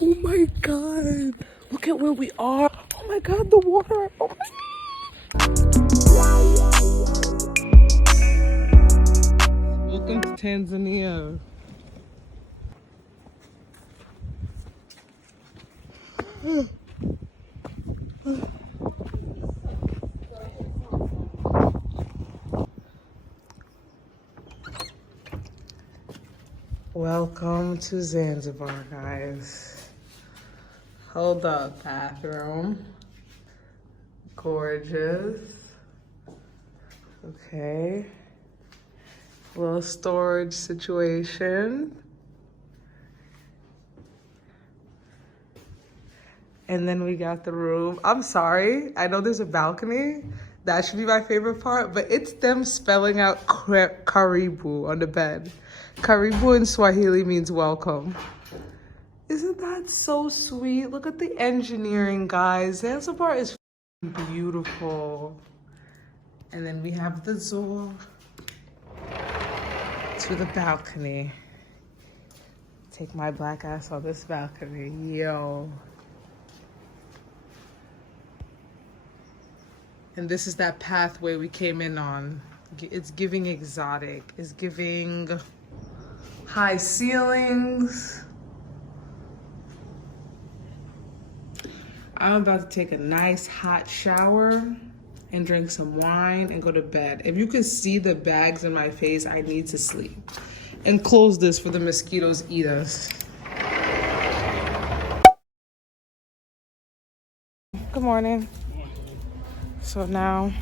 Oh my god. Look at where we are. Oh my god, the water. Oh my god. Welcome to Tanzania. Welcome to Zanzibar, guys. Hold up, bathroom. Gorgeous. Okay. Little storage situation. And then we got the room. I'm sorry, I know there's a balcony. That should be my favorite part, but it's them spelling out karibu on the bed. Karibu in Swahili means welcome. Isn't that so sweet? Look at the engineering, guys. Zanzibar is beautiful. And then we have the door to the balcony. Take my black ass on this balcony, yo. And this is that pathway we came in on. It's giving exotic. It's giving high ceilings. I'm about to take a nice hot shower and drink some wine and go to bed. If you could see the bags in my face, I need to sleep. And close this for the mosquitoes eat us. Good morning. So now,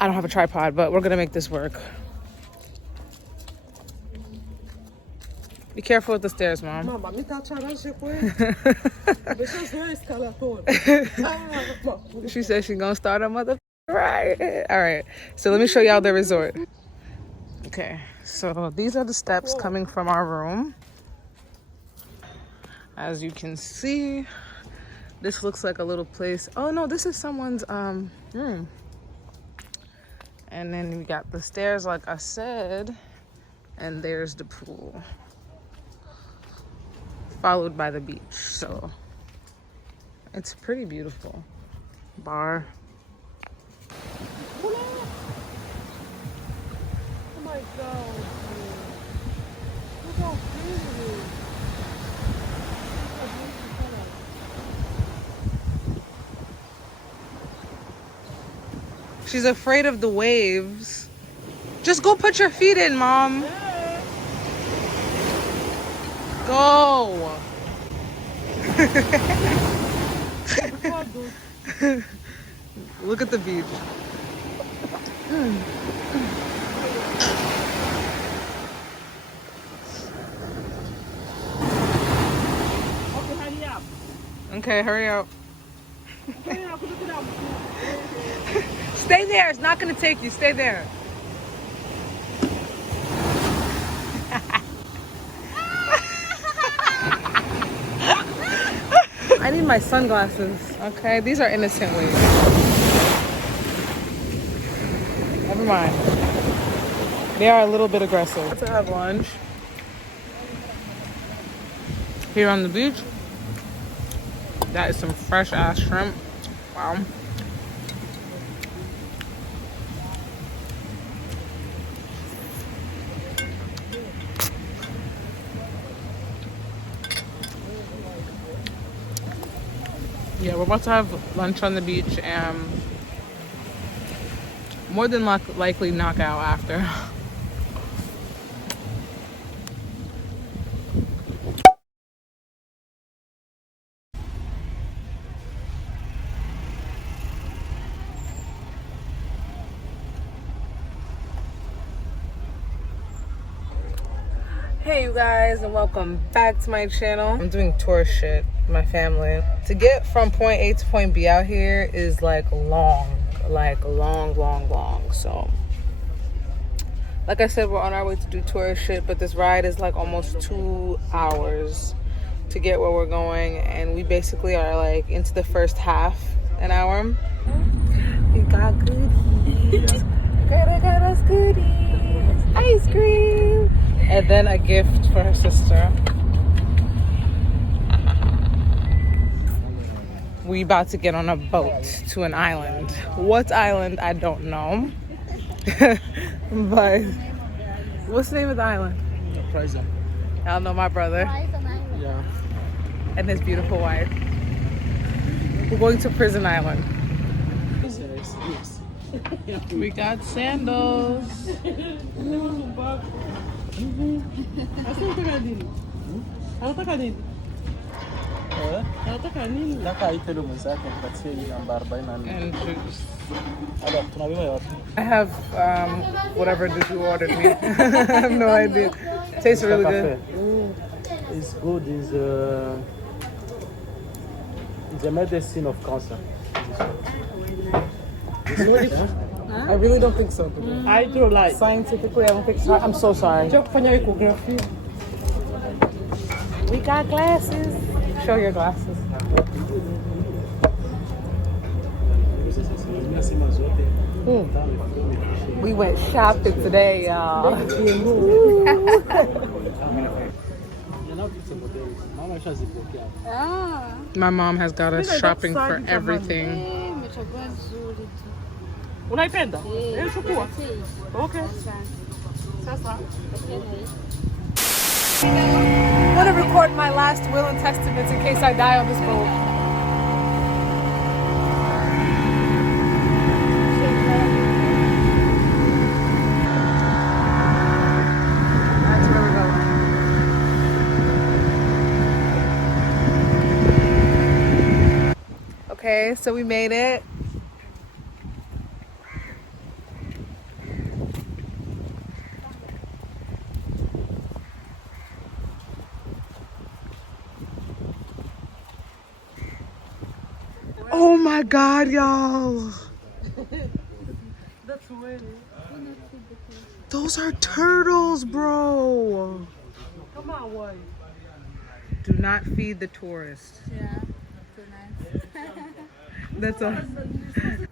I don't have a tripod, but we're gonna make this work. Be careful with the stairs, Mom. She said she's gonna start a mother right. All right, so let me show y'all the resort. Okay, so these are the steps coming from our room. As you can see, this looks like a little place. Oh no, this is someone's room. And then we got the stairs, like I said, and there's the pool, followed by the beach. So it's pretty beautiful. Bar. Oh my god. Look how pretty it is. She's afraid of the waves. Just go put your feet in, Mom. Go. Look at the beach. Okay, hurry up. Stay there. It's not going to take you. Stay there. I need my sunglasses. Okay, these are innocent waves. Never mind. They are a little bit aggressive. To have lunch here on the beach. That is some fresh ass shrimp. Wow. Yeah, we're about to have lunch on the beach and more than likely knock out after. Hey you guys, and welcome back to my channel. I'm doing tour shit with my family. To get from point A to point B out here is like long. So like I said, we're on our way to do tour shit, but this ride is like almost 2 hours to get where we're going, and we basically are like into the first half an hour. We got goodies. Greta got us goodies. Ice cream. And then a gift for her sister. we about to get on a boat to an island. What island, I don't know. But what's the name of the island? Prison. I don't know, my brother. Yeah. And his beautiful wife. We're going to Prison Island. We got sandals. And juice. I have whatever you ordered me. I have no idea. Tastes really good. It's good. It's the medicine of cancer. I really don't think so. I do like. Scientifically, I don't think so. I'm so sorry. We got glasses. Show your glasses. We went shopping today, y'all. My mom has got us shopping for everything. Unaipenda? Chukua. Okay. I'm gonna record my last will and testaments in case I die on this boat. That's where we're going. Okay, so we made it. Oh my God, y'all. Those are turtles, bro. Come on, boy. Do not feed the tourists. Yeah, too nice. That's all. And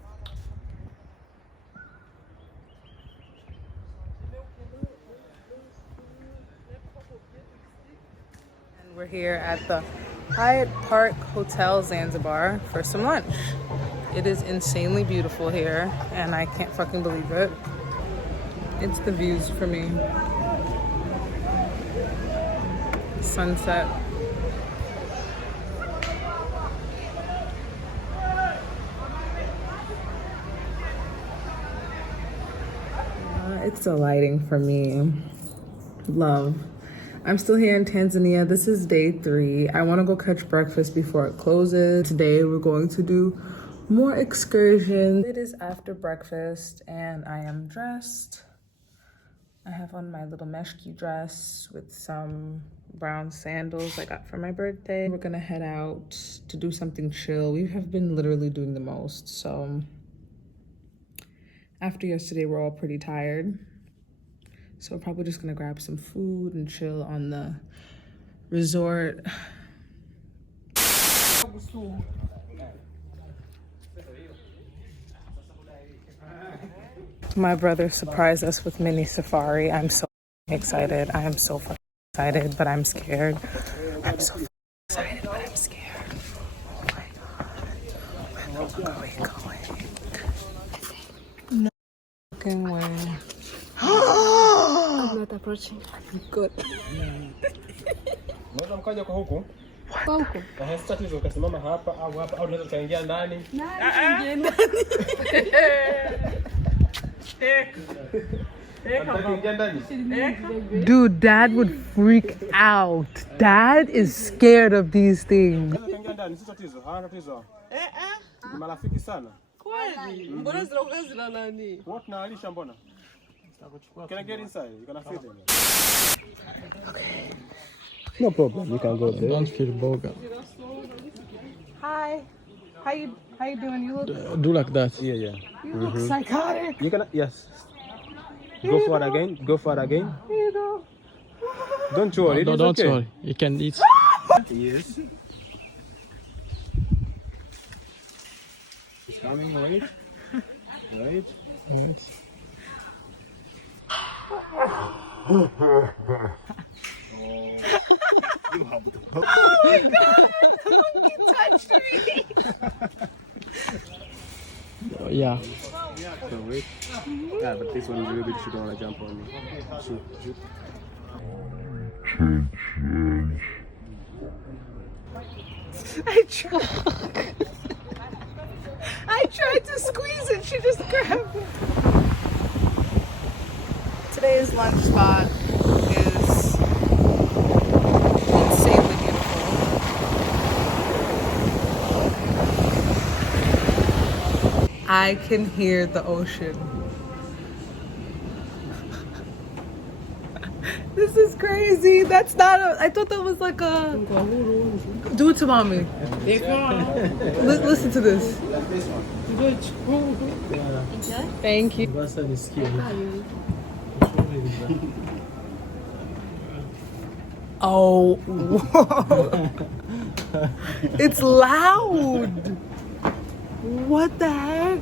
we're here at the Hyatt Park Hotel Zanzibar for some lunch. It is insanely beautiful here, and I can't fucking believe it. It's the views for me. Sunset. It's the lighting for me. Love. I'm still here in Tanzania. This is day 3. I want to go catch breakfast before it closes. Today we're going to do more excursions. It is after breakfast and I am dressed. I have on my little meshki dress with some brown sandals I got for my birthday. We're gonna head out to do something chill. We have been literally doing the most, so after yesterday we're all pretty tired. So we're probably just gonna grab some food and chill on the resort. My brother surprised us with mini safari. I'm so excited. I am so fucking excited, but I'm scared. I'm so excited, but I'm scared. Oh my God. Where are we going? No fucking way. I'm not approaching. Good. Unaweza mkaja kwa huku? Kwa huku? Sasa tatizo ukasimama hapa au hapa au unaweza kaingia ndani. Ingia ndani. Dude, Dad would freak out. Dad is scared of these things. Marafiki sana. Kweli? Mbona zinaongea zina nani? What na alisha mbona? Can I get inside? You gonna fit in? Okay. No problem. You can go there. Don't feel bored. Hi. How you doing? You look Do like that. Yeah, yeah. you look psychotic. You can yes. Go for it again. Go for it again. Here you go. Don't worry. No, don't okay. worry. You can eat. Yes. It's coming. Wait. Wait. Yes. You have Monkey touch Yeah. So wait. Yeah, but this one is a little bit she don't want to jump on me. Shoot, shoot. I tried to squeeze it. She just grabbed it. Today's lunch spot is insanely beautiful. I can hear the ocean. This is crazy. That's not a. I thought that was like a. Do it to mommy. Listen to this. Thank you. Oh, whoa. It's loud. What the heck?